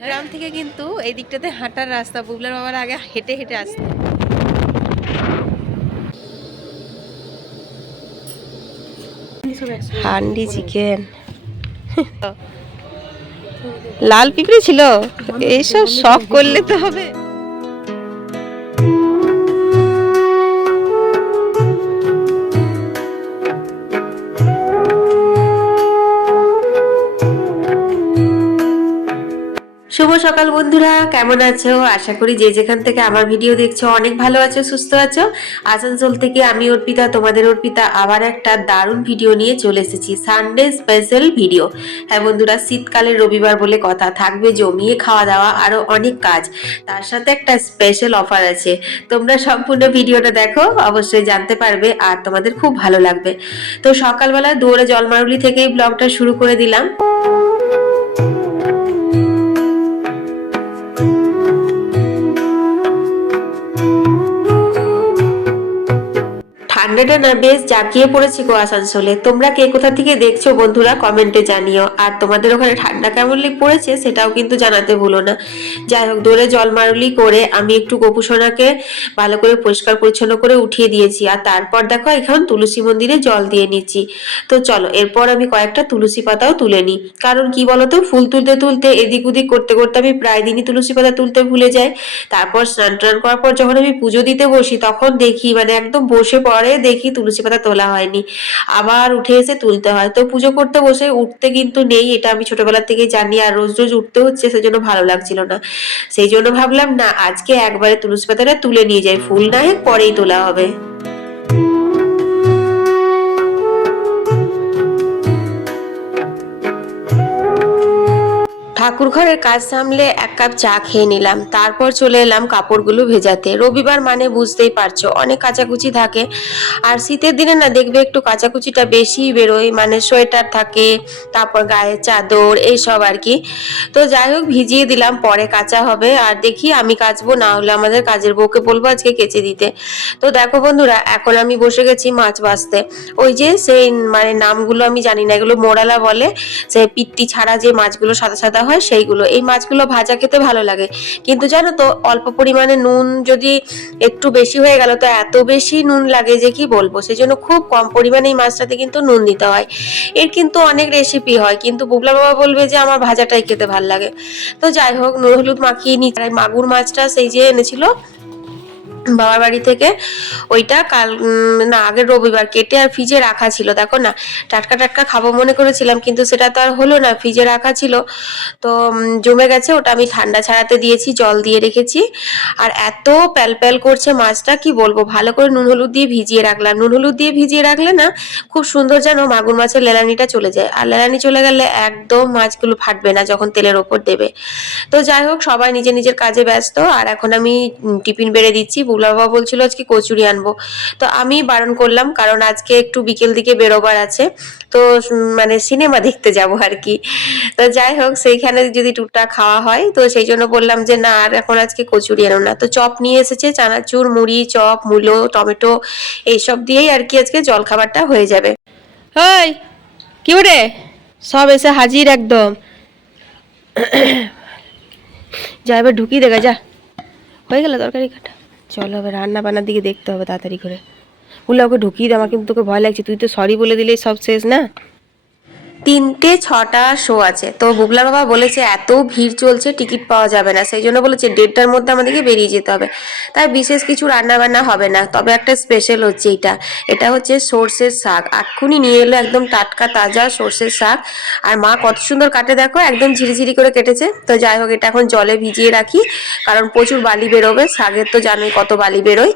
গ্রাম থেকে কিন্তু এই দিকটাতে হাঁটার রাস্তা বুবলার বাবার আগে হেঁটে হেঁটে আসতে হান্ডি চিকেন। লাল পিঁপড়ে ছিল। এইসব শখ করলে তো হবে। শুভ সকাল বন্ধুরা, কেমন আছো? আশা করি যে যেখান থেকে আমার ভিডিও দেখছ অনেক ভালো আছো, সুস্থ আছো। আসানসোল থেকে আমি অর্পিতা, তোমাদের অর্পিতা, আবার একটা দারুণ ভিডিও নিয়ে চলে এসেছি সানডে স্পেশাল ভিডিও হ্যাঁ বন্ধুরা, শীতকালের রবিবার বলে কথা, থাকবে জমিয়ে খাওয়া দাওয়া আরও অনেক কাজ। তার সাথে একটা স্পেশাল অফার আছে। তোমরা সম্পূর্ণ ভিডিওটা দেখো, অবশ্যই জানতে পারবে, আর তোমাদের খুব ভালো লাগবে। তো সকালবেলা দৌড়ে জলমারুলি থেকেই ব্লগটা শুরু করে দিলাম। ঠান্ডাটা না বেশ জাঁকিয়ে পড়েছে গো আসানসোলে। তোমরা কে কোথা থেকে দেখছ বন্ধুরা কমেন্টে জানিও। আর তোমাদের ওখানে ঠান্ডা কেমন পড়েছে সেটাও কিন্তু জানাতে ভুলো না। যাই হোক, দৌড়ে জল মারুলি করে আমি একটু গোপুসোনাকে ভালো করে পরিষ্কার পরিচ্ছন্ন করে উঠিয়ে দিয়েছি। আর তারপর দেখো, এখন তুলসী মন্দিরে জল দিয়ে নিচ্ছি। তো চলো, এরপর আমি কয়েকটা তুলসী পাতাও তুলে নিই। কারণ কি বলতো, ফুল তুলতে তুলতে, এদিক ওদিক করতে করতে আমি প্রায় দিনই তুলসী পাতা তুলতে ভুলে যাই। তারপর স্নান টান করার পর যখন আমি পুজো দিতে বসি, তখন দেখি মানে একদম বসে পড়ে দেখি তুলসী পাতা তোলা হয়নি। আবার উঠে এসে তুলতে হয়। তো পুজো করতে বসে উঠতে কিন্তু নেই, এটা আমি ছোটবেলা থেকে জানি আর রোজ রোজ উঠতে হচ্ছে, সেজন্য ভালো লাগছিল না। সেই জন্য ভাবলাম, না, আজকে একবারে তুলসী পাতাটা তুলে নিয়ে যাই। ফুল না পরেই তোলা হবে। ঠাকুর ঘরের কাজ সামলে এক কাপ চা খেয়ে নিলাম। তারপর চলে এলাম কাপড়গুলো ভেজাতে। রবিবার মানে বুঝতেই পারছ, অনেক কাচাকুচি থাকে। আর শীতের দিনে না দেখবে একটু কাচাকুচিটা বেশি বেরোয় মানে সোয়েটার থাকে, তারপর গায়ে চাদর, এইসব আর কি। তো যাই হোক, ভিজিয়ে দিলাম, পরে কাচা হবে। আর দেখি আমি কাচবো, না হলে আমাদের কাজের বউকে বলব আজকে কেচে দিতে। তো দেখো বন্ধুরা, এখন আমি বসে গেছি মাছ বাছতে ওই যে সেই মানে নামগুলো আমি জানি না, এগুলো মোড়ালা বলে। সে পিত্তি ছাড়া যে মাছগুলো সাদা সাদা হয় সেইগুলো। এই মাছগুলো ভাজা খেতে ভালো লাগে। কিন্তু জানো তো, অল্প পরিমাণে নুন যদি একটু বেশি হয়ে গেল তো এত বেশি নুন লাগে যে কি বলব? সেই জন্য খুব কম পরিমাণে এই মাছটাতে কিন্তু নুন দিতে হয়। এর কিন্তু অনেক রেসিপি হয়, কিন্তু বুবলা বাবা বলবে যে আমার ভাজাটাই খেতে ভালো লাগে। তো যাই হোক, নুন হলুদ মাখিয়ে নিচে মাগুর মাছটা সেই যে এনেছিল বাবার বাড়ি থেকে ওইটা কাল না, আগের রবিবার কেটে আর ফ্রিজে রাখা ছিল, দেখো না, টাটকা টাটকা খাব মনে করেছিলাম, কিন্তু সেটা তো আর হলো না ফ্রিজে রাখা ছিল। তো জমে গেছে, ওটা আমি ঠান্ডা ছাড়াতে দিয়েছি, জল দিয়ে রেখেছি। আর এত প্যাল প্যাল করছে মাছটা, কি বলব, ভালো করে নুন হলুদ দিয়ে ভিজিয়ে রাখলাম। নুন হলুদ দিয়ে ভিজিয়ে রাখলে না, খুব সুন্দর যেন মাগুর মাছের লেলানিটা চলে যায়। আর লেলানি চলে গেলে একদম মাছগুলো ফাটবে না, যখন তেলের ওপর দেবে। তো যাই হোক, সবাই নিজের নিজের কাজে ব্যস্ত, আর এখন আমি টিফিন বেড়ে দিচ্ছি বাবা বলছিল, আজকে কচুরি আনব। তো আমি বারণ করলাম, কারণ আজকে একটু বিকেল দিকে বেরোবার আছে। তো মানে সিনেমা দেখতে যাব আর কি। তো যাই হোক, সেইখানে যদি টুকটাক খাওয়া হয়, তো সেই জন্য বললাম যে, না, আর এখন আজকে কচুরি আনো না। তো চপ নিয়ে এসেছে, চানাচুর, মুড়ি, চপ, মূলো, টমেটো, এইসব দিয়েই আর কি আজকে জলখাবারটা হয়ে যাবে। কি রে? সব এসে হাজির একদম। যা, এবার ঢুকিয়ে দেখা যা। হয়ে গেল তরকারি কাটা। চলো, এবার রান্না বান্নার দিকে দেখতে হবে তাড়াতাড়ি করে। বললে, ওকে ঢুকিয়ে দে, আমার কিন্তু তোকে ভয় লাগছে। তুই তো সরি বলে দিলেই সব শেষ না? তিনটে ছটা শো আছে। তো বুবলা বাবা বলেছে, এত ভিড় চলছে, টিকিট পাওয়া যাবে না। সেই জন্য বলেছে, দেড়টার মধ্যে আমাদেরকে বেরিয়ে যেতে হবে। তাই বিশেষ কিছু রান্না বান্না হবে না। তবে একটা স্পেশাল হচ্ছে এটা। এটা হচ্ছে সর্ষের শাক। এক্ষুনি নিয়ে এলো একদম টাটকা, তাজা সর্ষের শাক। আর মা কত সুন্দর কাটে দেখো, একদম ঝিরিঝিরি করে কেটেছে। তো যাই হোক, এটা এখন জলে ভিজিয়ে রাখি, কারণ প্রচুর বালি বেরোবে। শাকের তো জানোই কত বালি বেরোয়।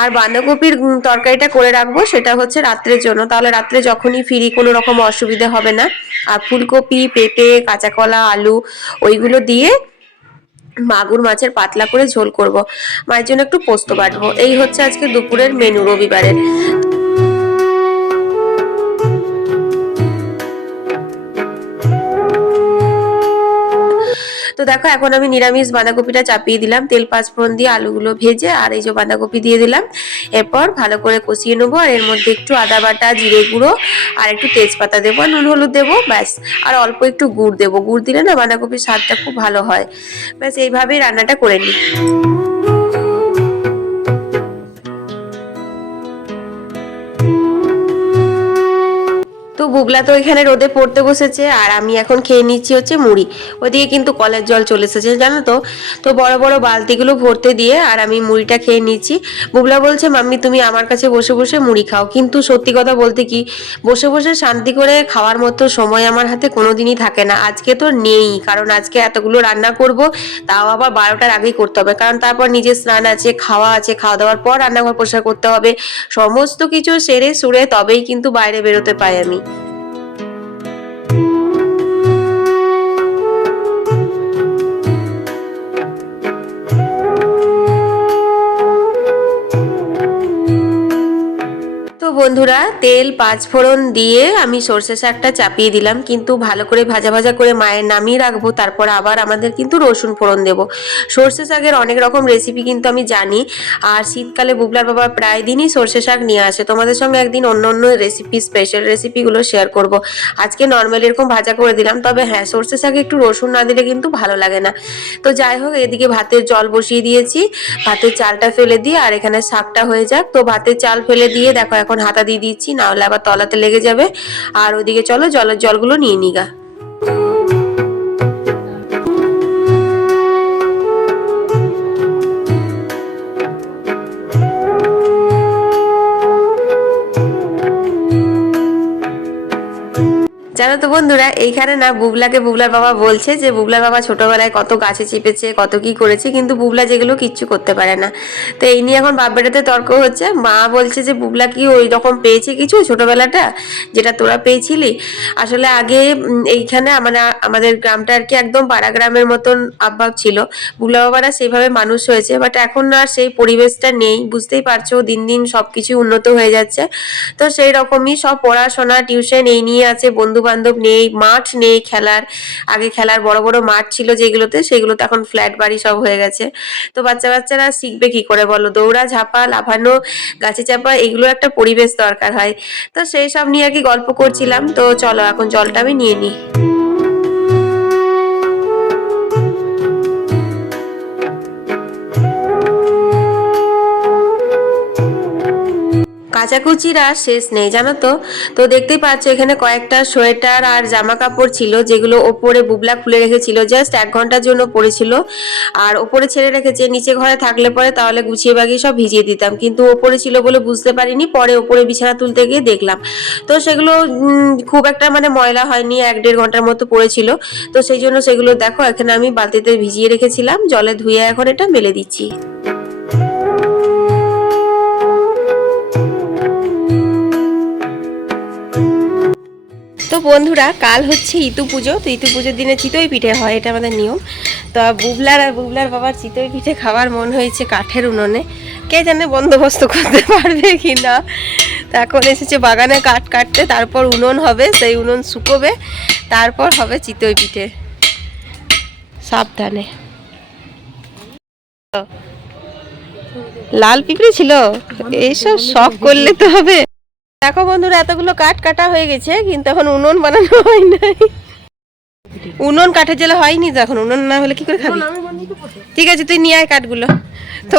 আর বাঁধাকপির তরকারিটা করে রাখব, সেটা হচ্ছে রাত্রের জন্য। তাহলে রাত্রে যখনই ফিরি, কোনো রকম অসুবিধা হবে না। আর ফুলকপি, পেঁপে কাঁচা কলা আলু ওইগুলো দিয়ে মাগুর মাছের পাতলা করে ঝোল করব। মায়ের জন্য একটু পোস্ত বাটবো। এই হচ্ছে আজকে দুপুরের মেনু রবিবারের। দেখো, এখন আমি নিরামিষ বাঁধাকপিটা চাপিয়ে দিলাম। তেল, পাঁচফোড়ন দিয়ে আলুগুলো ভেজে আর এই যে বাঁধাকপি দিয়ে দিলাম। এরপর ভালো করে কষিয়ে নেব আর এর মধ্যে একটু আদা বাটা, জিরে গুঁড়ো আর একটু তেজপাতা দেবো আর নুন, হলুদ দেবো, ব্যাস। আর অল্প একটু গুড় দেবো। গুড় দিলে না বাঁধাকপির স্বাদটা খুব ভালো হয়। ব্যাস, এইভাবেই রান্নাটা করে নিই। বুবলা তো এখানে রোদে পড়তে বসেছে, আর আমি এখন খেয়ে নিচ্ছি হচ্ছে মুড়ি। ওদিকে কিন্তু কলের জল চলে এসেছে, জানো তো? তো বড় বড় বালতিগুলো ভরতে দিয়ে আর আমি মুড়িটা খেয়ে নিচ্ছি। বুবলা বলছে, মাম্মি, তুমি আমার কাছে বসে বসে মুড়ি খাও। কিন্তু সত্যি কথা বলতে কি, বসে বসে শান্তি করে খাওয়ার মতো সময় আমার হাতে কোনোদিনই থাকে না। আজকে তো নেই, কারণ আজকে এতগুলো রান্না করব, তাও আবার বারোটার আগেই করতে হবে। কারণ তারপর নিজের স্নান আছে, খাওয়া আছে, খাওয়া দাওয়ার পর রান্নাঘর পরিষ্কার করতে হবে। সমস্ত কিছু সেরে সুরে তবেই কিন্তু বাইরে বেরোতে পাই আমি। বন্ধুরা, তেল পাঁচ ফোড়ন দিয়ে আমি সর্ষে শাকটা চাপিয়ে দিলাম। কিন্তু ভালো করে ভাজা ভাজা করে মায়ের নামিয়ে রাখব, তারপর আবার আমাদের কিন্তু রসুন ফোড়ন দেবো। সর্ষে শাকের অনেক রকম রেসিপি কিন্তু আমি জানি, আর শীতকালে বুবলার বাবা প্রায় দিনই সর্ষে শাক নিয়ে আসে। তোমাদের সঙ্গে একদিন অন্য অন্য রেসিপি স্পেশাল রেসিপিগুলো শেয়ার করব। আজকে নর্মালি এরকম ভাজা করে দিলাম, তবে হ্যাঁ সর্ষে শাকে একটু রসুন না দিলে কিন্তু ভালো লাগে না। তো যাই হোক, এদিকে ভাতের জল বসিয়ে দিয়েছি। ভাতের চালটা ফেলে দিয়ে আর এখানে শাকটা হয়ে যাক। তো ভাতের চাল ফেলে দিয়ে দেখো, এখন হাতা দিয়ে দিচ্ছি নাহলে আবার তলাতে লেগে যাবে। আর ওদিকে চলো জলের জলগুলো নিয়ে নিগা জানো তো বন্ধুরা, এইখানে না বুবলাকে বুবলার বাবা বলছে যে, বুবলার বাবা ছোটবেলায় কত গাছে চেপেছে, কত কি করেছে, কিন্তু বুবলা যেগুলো কিচ্ছু করতে পারে না। তো এই নিয়ে এখন বাপ বেটাতে তর্ক হচ্ছে। মা বলছে যে, বুবলা কি ওই রকম পেয়েছে কিছু ছোটবেলাটা, যেটা তোরা পেয়েছিলি? আসলে আগে এইখানে আমরা আমাদের গ্রামটা আর কি একদম পাড়া গ্রামের মতন আব্বাব ছিল। বুবলা বাবারা সেইভাবে মানুষ হয়েছে, বাট এখন না আর সেই পরিবেশটা নেই, বুঝতেই পারছ, দিন দিন সব কিছু উন্নত হয়ে যাচ্ছে। তো সেই রকমই সব পড়াশোনা, টিউশন এই নিয়ে আছে বন্ধু বান্ধব নেই, মাঠ নেই খেলার। আগে খেলার বড় বড় মাঠ ছিল যেগুলোতে, সেগুলোতে এখন ফ্ল্যাট বাড়ি সব হয়ে গেছে। তো বাচ্চা বাচ্চারা শিখবে কি করে বলো? দৌড়া, ঝাপা, লাফানো, গাছে চাপা, এগুলো একটা পরিবেশ দরকার হয়। তো সেই সব নিয়ে আর কি গল্প করছিলাম। তো চলো, এখন জলটা আমি নিয়ে নিই। কাচাকুচির আর শেষ নেই, জানো তো? তো দেখতেই পাচ্ছ, এখানে কয়েকটা সোয়েটার আর জামা কাপড় ছিল, যেগুলো ওপরে বুবলা খুলে রেখেছিল, জাস্ট এক ঘণ্টার জন্য পড়েছিল। আর ওপরে ছেড়ে রেখেছে, নিচে ঘরে থাকলে পরে তাহলে গুছিয়ে বাগিয়ে সব ভিজিয়ে দিতাম। কিন্তু ওপরে ছিল বলে বুঝতে পারিনি, পরে ওপরে বিছানা তুলতে গিয়ে দেখলাম। তো সেগুলো খুব একটা মানে ময়লা হয়নি, এক দেড় ঘণ্টার মতো পড়েছিল। তো সেই জন্য সেগুলো দেখো, এখানে আমি বালতিতে ভিজিয়ে রেখেছিলাম, জলে ধুয়ে এখন এটা মেলে দিচ্ছি। বন্ধুরা, কাল হচ্ছে ইতু পুজো, তো ইতু পুজোর দিনে চিতই পিঠে হয়, এটা আমাদের নিয়ম। তো বুবলার আর বুবলার বাবার চিতই পিঠে খাওয়ার মন হয়েছে কাঠের উনুনে। কে জানে বন্দোবস্ত করতে পারবে কি না? এখন এসেছে বাগানে কাঠ কাটতে, তারপর উনুন হবে, সেই উনুন শুকোবে, তারপর হবে চিতই পিঠে। সাবধানে। লাল পিঁপড়ে ছিল? এইসব শখ করলে তো হবে। দেখো বন্ধুরা এতগুলো কাঠ কাটা হয়ে গেছে কিন্তু এখন উনুন বানানো হয় নাই। উনুন কাঠের জেলে হয়নি তো এখন উনুন না হলে কি করে খাবি? ঠিক আছে তুই নিয়ে আয় কাঠগুলো। তো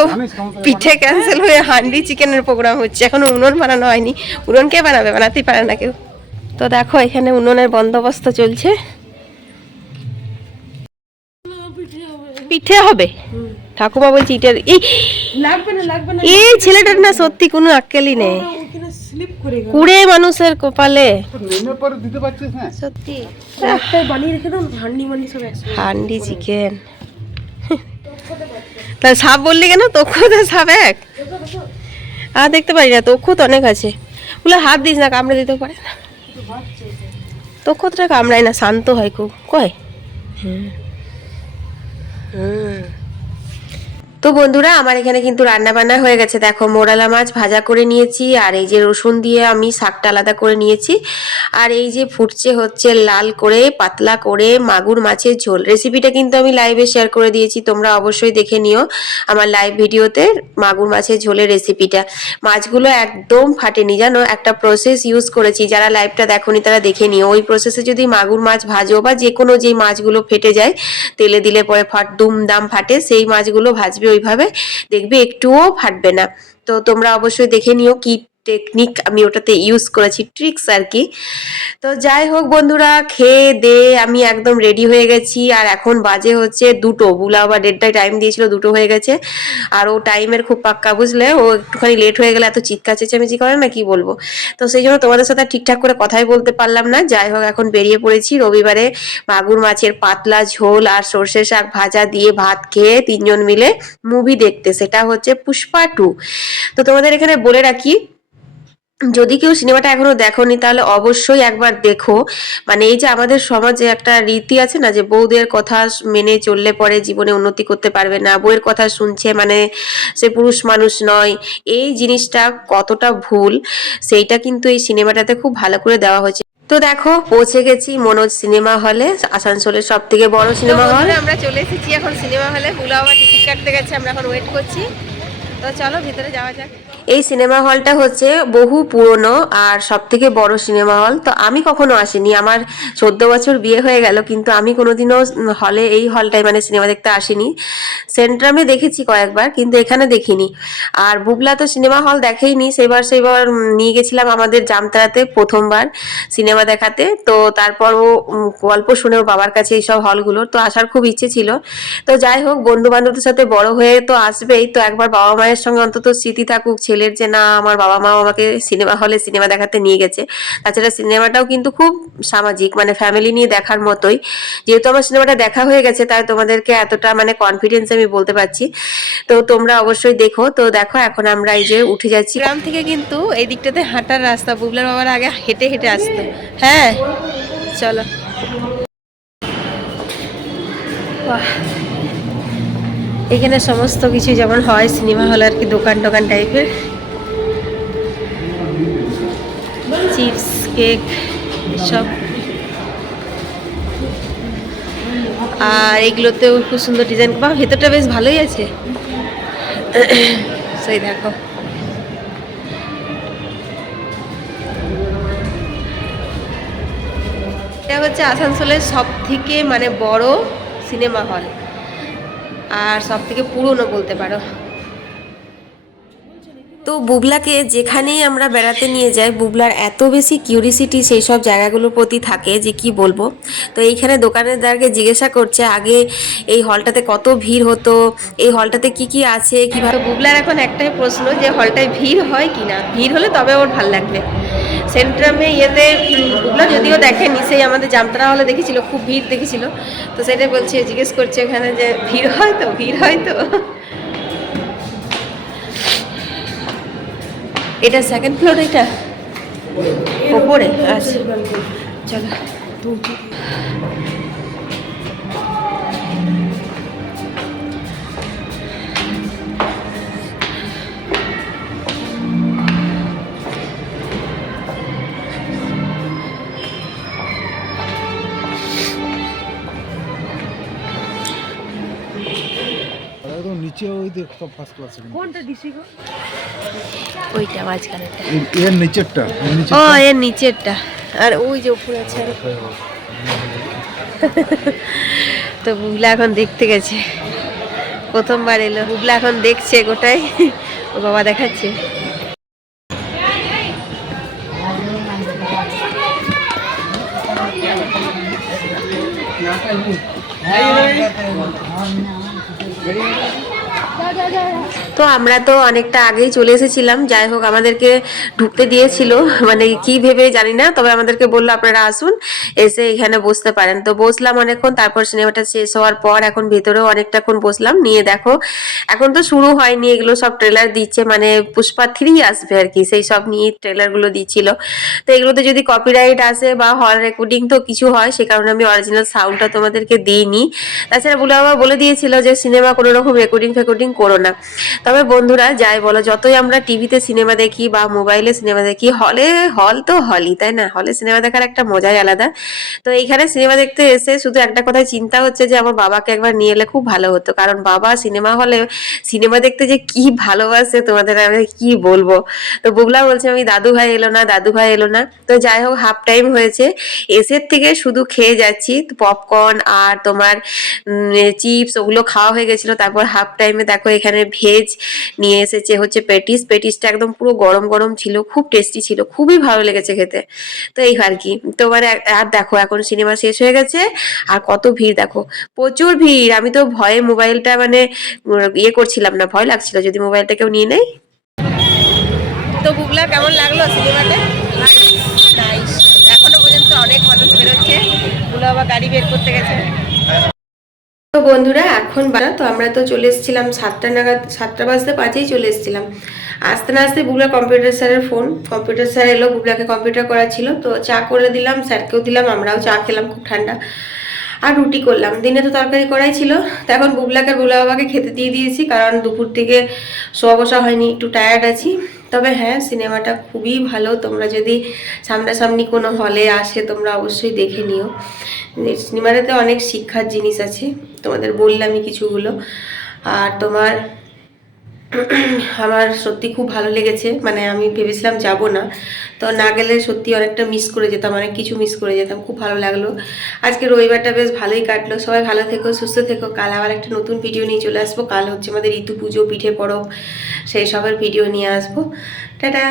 পিঠে ক্যান্সেল হয়ে হান্ডি চিকেনের প্রোগ্রাম হচ্ছে এখন উনুন বানানো হয়নি। উনুন কে বানাবে? বানাতেই পারে না কেউ। তো দেখো এখানে উনুনের বন্দোবস্ত চলছে। পিঠে হবে। ঠাকুমা বলছি ইটের এই লাগবে না লাগবে না এই ছেলেটার না সত্যি কোনো আক্কেলই নেই। ওখানে স্লিপ করে গেল। কুড়ে মানুষের কপালে। নেমে পরে দিতে পারছিস না সত্যি। বানিয়ে রেখে দাও হান্ডি মান্ডি সব হান্ডি চিকেন। তা সাপ বললি কেন? তক্ষ তো সাপ এক। আর দেখতে পারি না তক্ষ তো অনেক আছে। বলে হাত দিস না কামড়ে দিতে পারে না। তক্ষটা কামড়ায় না শান্ত হয় খুব। কয়? হুম। হুম। তো বন্ধুরা, আমার এখানে কিন্তু রান্না বান্না হয়ে গেছে। দেখো, মোরালা মাছ ভাজা করে নিয়েছি, আর এই যে রসুন দিয়ে আমি শাকটা আলাদা করে নিয়েছি। আর এই যে ফুটছে হচ্ছে লাল করে, পাতলা করে মাগুর মাছের ঝোল। রেসিপিটা কিন্তু আমি লাইভে শেয়ার করে দিয়েছি, তোমরা অবশ্যই দেখে নিও আমার লাইভ ভিডিওতে মাগুর মাছের ঝোলের রেসিপিটা মাছগুলো একদম ফাটেনি, জানো? একটা প্রসেস ইউজ করেছি, যারা লাইভটা দেখোনি তারা দেখে নিও। ওই প্রসেসে যদি মাগুর মাছ ভাজো বা যে কোনো যেই মাছগুলো ফেটে যায়, তেলে দিলে পরে ফাট দুম দাম ফাটে, সেই মাছগুলো ভাজবে ওইভাবে দেখবে একটুও ফাটবে না। তো তোমরা অবশ্যই দেখে নিও কি টেকনিক আমি ওটাতে ইউজ করেছি ট্রিক্স আর কি তো যাই হোক বন্ধুরা, খেয়ে দে আমি একদম রেডি হয়ে গেছি। আর এখন বাজে হচ্ছে দুটো। বুলা বা দেড়টায় টাইম দিয়েছিল, দুটো হয়ে গেছে। আর ও টাইমের খুব পাক্কা, বুঝলে? ও একটুখানি লেট হয়ে গেলে এত চিৎকার, চেঁচামেচি করে না, কি বলব? তো সেই জন্য তোমাদের সাথে ঠিকঠাক করে কথাই বলতে পারলাম না। যাই হোক, এখন বেরিয়ে পড়েছি। রবিবারে মাগুর মাছের পাতলা ঝোল আর সর্ষে শাক ভাজা দিয়ে ভাত খেয়ে তিনজন মিলে মুভি দেখতে। সেটা হচ্ছে পুষ্পা টু তো তোমাদের এখানে বলে রাখি যদি কেউ সিনেমাটা এখনও দেখোনি তাহলে অবশ্যই একবার দেখো। মানে এই যে আমাদের সমাজে একটা রীতি আছে না যে বউদের কথা মেনে চললে পরে জীবনে উন্নতি করতে পারবে না। বউয়ের কথা শুনছে মানে সে পুরুষ মানুষ নয়। এই জিনিসটা কতটা ভুল সেইটা কিন্তু এই সিনেমাটাতে খুব ভালো করে দেওয়া হয়েছে। তো দেখো পৌঁছে গেছি মনোজ সিনেমা হলে আসানসোলের সব থেকে বড় সিনেমা হল। আমরা চলে এসেছি এখন সিনেমা হলে। আবার টিকিট কাটতে গেছে আমরা এখন ওয়েট করছি। তো চলো ভিতরে যাওয়া যাক। এই সিনেমা হলটা হচ্ছে বহু পুরনো আর সব থেকে বড় সিনেমা হল। তো আমি কখনো আসিনি। আমার চোদ্দ বছর বিয়ে হয়ে গেল, কিন্তু আমি কোনোদিনও হলে এই হলটায় মানে সিনেমা দেখতে আসিনি। সেন্ট্রামে দেখেছি কয়েকবার, কিন্তু এখানে দেখিনি। আর বুবলা তো সিনেমা হল দেখেইনি। সেবার সেবার নিয়ে গেছিলাম আমাদের জামতারাতে প্রথমবার সিনেমা দেখাতে। তো তারপর ও গল্প শুনে ওর বাবার কাছে এইসব হলগুলোর তো আসার খুব ইচ্ছে ছিল। তো যাই হোক বন্ধু বান্ধবদের সাথে বড় হয়ে তো আসবেই। তো একবার বাবা মায়ের সঙ্গে অন্তত স্মৃতি থাকুক ছেলের যে, না, আমার বাবা মা আমাকে সিনেমা হলে সিনেমা দেখাতে নিয়ে গেছে। তাছাড়া সিনেমাটাও কিন্তু খুব সামাজিক মানে ফ্যামিলি নিয়ে দেখার মতোই। যেহেতু আমার সিনেমাটা দেখা হয়ে গেছে, তাই তোমাদেরকে এতটা মানে কনফিডেন্স আমি বলতে পারছি। তো তোমরা অবশ্যই দেখো। তো দেখো, এখন আমরা এই যে উঠে যাচ্ছি। গ্রাম থেকে কিন্তু এই দিকটাতে হাঁটার রাস্তা। বুবলার বাবার আগে হেঁটে হেঁটে আসতো। হ্যাঁ চলো। এখানে সমস্ত কিছু যেমন হয়, সিনেমা হল আর কি দোকান টোকান টাইপের চিপস, কেক, সব। আর এগুলোতেও খুব সুন্দর ডিজাইন। বা ভেতরটা বেশ ভালোই আছে। সেই দেখো। এটা হচ্ছে আসানসোলের সব থেকে মানে বড় সিনেমা হল। আর সব থেকে পুরনো বলতে পারো। তো বুবলাকে যেখানেই আমরা বেড়াতে নিয়ে যাই, বুবলার এত বেশি কিউরিসিটি সেই সব জায়গাগুলোর প্রতি থাকে যে কি বলব। তো এইখানে দোকানদারকে জিজ্ঞাসা করছে, আগে এই হলটাতে কত ভিড় হতো, এই হলটাতে কি কি আছে, কীভাবে বুবলার এখন একটাই প্রশ্ন যে হলটায় ভিড় হয় কি না ভিড় হলে তবে ওর ভালো লাগবে। সেন্ট্রামে ইয়েতে বুবলা যদিও দেখেনি, সেই আমাদের জামতরা হলে দেখেছিল, খুব ভিড় দেখেছিল। তো সেটাই বলছে, জিজ্ঞেস করছে এখানে যে, ভিড় হয় তো? ভিড় হয় তো? এটা সেকেন্ড ফ্লোর এটা ওপরে আচ্ছা। চলো সব ফার্স্ট ক্লাস কোনটা দিছি গো? ওইটা মাঝখানেটা এর নিচেরটা এর নিচে ও এর নিচেরটা। আর ওই যে উপরে আছে তো বুবলা এখন দেখতে গেছে। প্রথমবার এলো। বুবলা এখন দেখছে গোটাই ও বাবা দেখাচ্ছে। তো আমরা তো অনেকটা আগেই চলে এসেছিলাম। যাই হোক, আমাদেরকে ঢুকতে দিয়েছিল। মানে কি ভেবে জানি না, তবে আমাদেরকে বলল, আপনারা আসুন, এসে এখানে বসতে পারেন। তো বসলাম অনেকক্ষণ, তারপর সিনেমাটা শেষ হওয়ার পর এখন ভেতরেও অনেকটাক্ষণ বসলাম। নিয়ে দেখো, এখন তো শুরু হয়নি, এগুলো সব ট্রেলার দিচ্ছে। মানে পুষ্পা থ্রি আসবে আর কি, সেই সব নিয়ে ট্রেলারগুলো দিচ্ছিল। তো এগুলোতে যদি কপিরাইট আসে বা হল রেকর্ডিং তো কিছু হয়, সে কারণে আমি অরিজিনাল সাউন্ডটা তোমাদেরকে দিইনি। তাছাড়া বলে আবার বলে দিয়েছিল যে, সিনেমা কোনো রকম রেকর্ডিং ফেকর্ডিং করো না। তবে বন্ধুরা, যাই বলো, যতই আমরা টিভিতে সিনেমা দেখি বা মোবাইলে সিনেমা দেখি, হলে, হল তো হলই, তাই না? হলে সিনেমা দেখার একটা মজাই আলাদা। তো এইখানে সিনেমা দেখতে এসে শুধু একটা কথাই চিন্তা হচ্ছে যে, আমার বাবাকে একবার নিয়ে এলে খুব ভালো হতো। কারণ বাবা সিনেমা হলে সিনেমা দেখতে যে কি ভালোবাসে তোমাদের, আমি কি বলব? তো বুবলা বলছে, আমি দাদু ভাই এলো না, দাদু ভাই এলো না। তো যাই হোক, হাফ টাইম হয়েছে। এসের থেকে শুধু খেয়ে যাচ্ছি, পপকর্ন আর তোমার চিপস, ওগুলো খাওয়া হয়ে গেছিল। তারপর হাফ টাইমে দেখো, এখানে ভেজ নিয়ে এসেছে হচ্ছে পেটিস। পেটিসটা একদম পুরো গরম গরম ছিল, খুব টেস্টি ছিল, খুবই ভালো লেগেছে খেতে। তো এই আর কি, তো মানে আর দেখো, এখন সিনেমা শেষ হয়ে গেছে, আর কত ভিড় দেখো, প্রচুর ভিড়। আমি তো ভয়ে মোবাইলটা মানে ইয়ে করছিলাম না, ভয় লাগছিল, যদি মোবাইলটা কেউ নিয়ে নেয়। তো বুবলা, কেমন লাগল সিনেমাতে? এখনও পর্যন্ত অনেক মানুষ বেরোচ্ছে, বুবলা আবার গাড়ি বের করতে গেছে। তো বন্ধুরা, এখন বারা তো, আমরা তো চলে এসেছিলাম সাতটা নাগাদ, সাতটা বাজতে পাঁচেই চলে এসেছিলাম। আসতে না আসতে বুবলা কম্পিউটার স্যারের ফোন কম্পিউটার স্যার এলো, বুবলাকে কম্পিউটার করা ছিল তো চা করে দিলাম, স্যারকেও দিলাম, আমরাও চা খেলাম, খুব ঠান্ডা। আর রুটি করলাম। দিনে তো তরকারি করাই ছিল। তো এখন বুবলাকে বুবলা বাবাকে খেতে দিয়ে দিয়েছি, কারণ দুপুর থেকে শোয়া বসা হয়নি, একটু টায়ার্ড আছি। তবে হ্যাঁ সিনেমাটা খুবই ভালো। তোমরা যদি সামনাসামনি কোনো হলে আসে, তোমরা অবশ্যই দেখে নিও। সিনেমাটাতে অনেক শিক্ষার জিনিস আছে। তোমাদের বললামই কিছুগুলো। আর তোমার আমার সত্যি খুব ভালো লেগেছে। মানে আমি ভেবেছিলাম যাব না। তো না গেলে সত্যি অনেকটা মিস করে যেতাম, অনেক কিছু মিস করে যেতাম। খুব ভালো লাগল। আজকে রবিবারটা বেশ ভালোই কাটলো। সবাই ভালো থেকো, সুস্থ থেকো। কাল আবার একটা নতুন ভিডিও নিয়ে চলে আসব। কাল হচ্ছে আমাদের ঋতু পুজো, পিঠে পরব, সেই সবের ভিডিও নিয়ে আসব। টাটা!